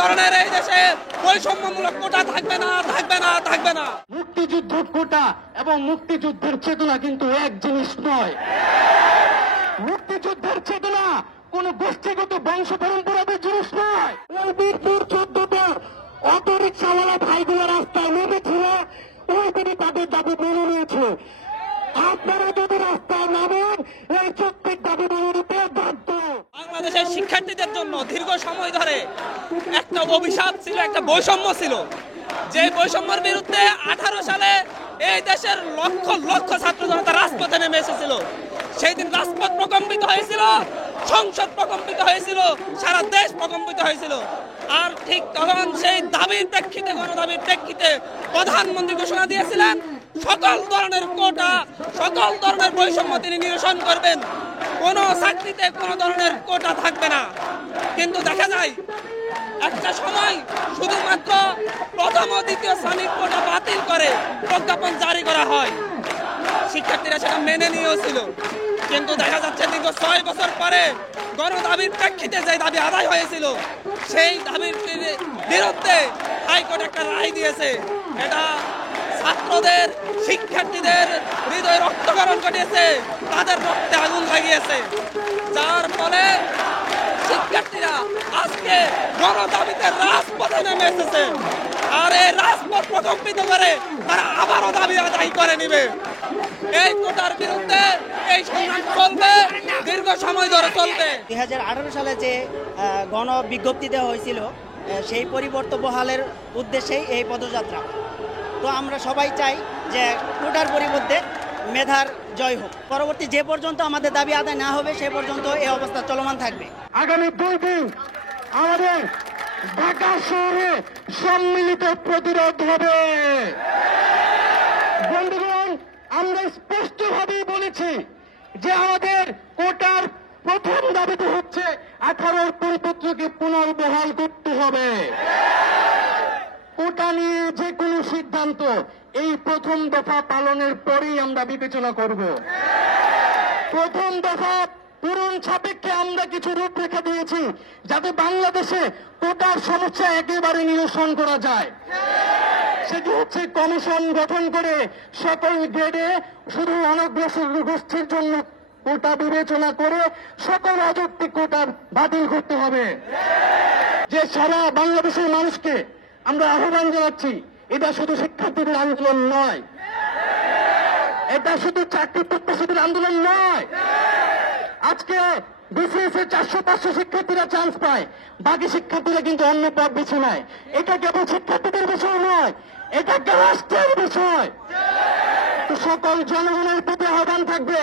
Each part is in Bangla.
ধরনের এই দেশে বৈষম্যমূলক কোটা থাকবে না, থাকবে না, থাকবে না। মুক্তিযুদ্ধ কোটা এবং মুক্তিযুদ্ধের চেতনা কিন্তু এক জিনিস নয়। মুক্তিযুদ্ধের চেতনা কোন গোষ্ঠীগত বংশ পরম্পরাদের জিনিস নয়। ওই বীরপুর 14 অটো রিক্সাওয়ালা ভাইগুলো রাস্তায় নেমেছিল, ওই দিনে তাদের দাবি মেনে নিয়েছে। আপনারা যদি রাস্তায় নামেন, এই প্রত্যেক দাবি মেনে নিতে বাধ্য। বাংলাদেশের শিক্ষার্থীদের জন্য দীর্ঘ সময় ধরে একটা অভিশাপ ছিল, একটা বৈষম্য ছিল, যে বৈষম্যের বিরুদ্ধে 18 সালে এই দেশের লক্ষ লক্ষ ছাত্র জনতা রাজপথে নেমে এসেছিল। সেই দিন রাজপথ প্রকম্পিত হয়েছিল, সংসদ প্রকম্পিত হয়েছিল, সারা দেশ প্রকম্পিত হয়েছিল। আর ঠিক তখন সেই দাবির প্রেক্ষিতে, গণদাবির প্রেক্ষিতে প্রধানমন্ত্রী ঘোষণা দিয়েছিলেন সকল ধরনের কোটা, সকল ধরনের বৈষম্য তিনি নিরসন করবেন, কোনো চাকরিতে কোনো ধরনের কোটা থাকবে না। কিন্তু দেখা যায় একটা সময় শুধুমাত্র প্রথম ও দ্বিতীয় শ্রেণীর কোটা বাতিল করে প্রজ্ঞাপন জারি করা হয়, শিক্ষার্থীরা সেটা মেনে নিয়েছিল। কিন্তু দেখা যাচ্ছে দীর্ঘ 6 বছর পরে গণদাবির প্রেক্ষিতে যে দাবি আদায় হয়েছিল, সেই দাবির বিরুদ্ধে হাইকোর্ট একটা রায় দিয়েছে। এটা ছাত্রদের, শিক্ষার্থীদের হৃদয় রক্তকরণ ঘটিয়েছে, তাদের রক্তে আগুন লাগিয়েছে, যার ফলে শিক্ষার্থীরা আজকে গণদাবিতে রাজপথে নেমে এসেছে। আর এই রাজপথ প্রকম্পিত করে তারা আবারও দাবি আদায় করে নিবে। এই কোটার বিরুদ্ধে এই সংগ্রাম চলবে, দীর্ঘ সময় ধরে চলবে। 2018 সালে যে গণ বিজ্ঞপ্তি দেওয়া হয়েছিল, সেই পরিবর্তন বহালের উদ্দেশ্যেই এই পদযাত্রা। তো আমরা সবাই চাই যে কোটার পরিবর্তে মেধার জয় হোক। পরবর্তী যে পর্যন্ত আমাদের দাবি আদায় না হবে, সে পর্যন্ত এই অবস্থা চলমান থাকবে। আগামী 2 দিন আমাদের ঢাকা শহরে সম্মিলিত প্রতিরোধ হবে। বন্ধুগণ, আমরা স্পষ্টভাবেই বলেছি যে আমাদের কোটার প্রথম দাবিতে হচ্ছে 18 পরিপত্রকে পুনর্বহাল করতে হবে। কোটা নিয়ে যে কোনো সিদ্ধান্ত এই প্রথম দফা পালনের পরেই আমরা বিবেচনা করব। প্রথম দফা পূরণ সাপেক্ষে আমরা কিছু রূপরেখা দিয়েছি, যাতে বাংলাদেশে কোটার সমস্যা একেবারে নিরসন করা যায়। সেটি হচ্ছে কমিশন গঠন করে সকল গ্রেডে শুধু অনগ্রসর গোষ্ঠীর জন্য কোটা বিবেচনা করে সকল অযৌক্তিক কোটা বাতিল করতে হবে। যে সারা বাংলাদেশের মানুষকে আমরা আহ্বান জানাচ্ছি, এটা শুধু শিক্ষার্থীদের আন্দোলন নয়, এটা শুধু চাকরি প্রত্যাশীদের আন্দোলন নয়। আজকে বিসিএস এর 400-500 শিক্ষার্থীরা চান্স পায়, বাকি শিক্ষার্থীরা কিন্তু অন্য পথ বেছে নেয়। এটা কেবল শিক্ষার্থীদের বিষয় নয়, এটা একটা রাষ্ট্রের বিষয়। তো সকল জনগণের প্রতি আহ্বান থাকবে,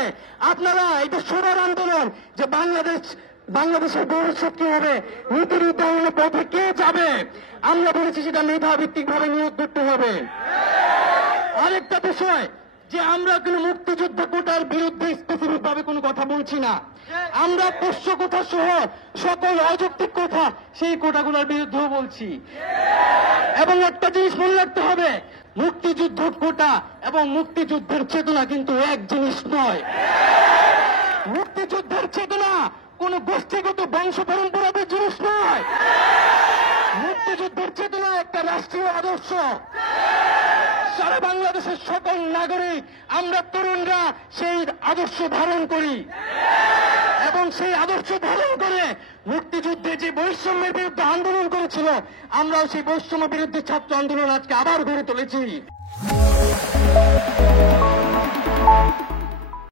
আপনারা এটা সোনার আন্দোলন, যে বাংলাদেশের ভবিষ্যৎ কি হবে, নীতি নির্ধারণের পথে কে যাবে। আমরা বলেছি সেটা মেধা ভিত্তিক ভাবে নিয়োগ করতে হবে। আরেকটা বিষয়, যে আমরা কোনো মুক্তিযুদ্ধ কোটার বিরুদ্ধে স্পেসিফিক ভাবে কোনো কথা বলছি না, আমরা পোষ্য কোটা সহ সকল অযৌক্তিক কথা, সেই কোটাগুলোর বিরুদ্ধেও বলছি। এবং একটা জিনিস মনে রাখতে হবে, মুক্তিযুদ্ধ কোটা এবং মুক্তিযুদ্ধের চেতনা কিন্তু এক জিনিস নয়। মুক্তিযুদ্ধের চেতনা কোন গোষ্ঠীগত বংশ পরম্পরাদের জিনিস নয়। মুক্তিযুদ্ধের চেতনা একটা রাষ্ট্রীয় আদর্শ। সারা বাংলাদেশের সকল নাগরিক, আমরা তরুণরা সেই আদর্শ ধারণ করি, এবং সেই আদর্শ ধারণ করে মুক্তিযুদ্ধে যে বৈষম্যের বিরুদ্ধে আন্দোলন করেছিল, আমরাও সেই বৈষম্য বিরুদ্ধে ছাত্র আন্দোলন আজকে আবার গড়ে তুলেছি।